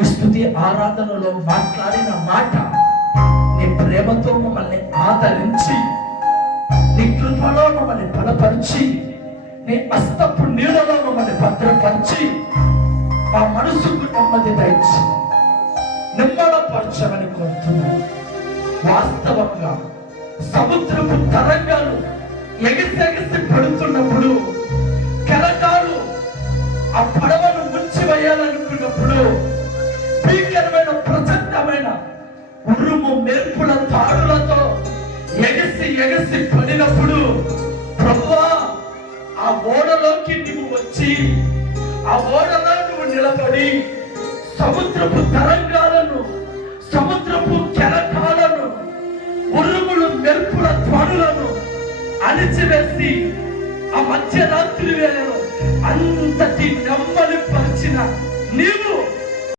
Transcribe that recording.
ఈ స్తుతి ఆరాధనలో మాట్లాడిన మాట నీ ప్రేమతో మమ్మల్ని ఆదరించి, నీ కృపలో మమ్మల్ని బలపరిచి, నీ హస్తపు నీడలో మమ్మల్ని భద్రపరిచి, మా మనసుకు నెమ్మది దయచి నిమ్మలపరచమని కోరుతున్నాను. వాస్తవంగా సముద్రపు తరంగాలు ఎగిసెగిసి పడుతున్నప్పుడు, కెరటాలు ఆ పడవను ముంచి వేయాలనుకున్నప్పుడు, భీకరమైన ప్రచండమైన ఉరుము మెరుపుల తాడులతో ఎగిసి ఎగిసి పడినప్పుడు, ప్రభువా ఆ ఓడలోకి నువ్వు వచ్చి, ఆ ఓడలో నువ్వు నిలబడి సముద్రపు తరంగాలను, సముద్రపు కెరటాలను, ఉరుములు మెరుపుల ధ్వనులను అణిచివేసి, ఆ మధ్యరాత్రి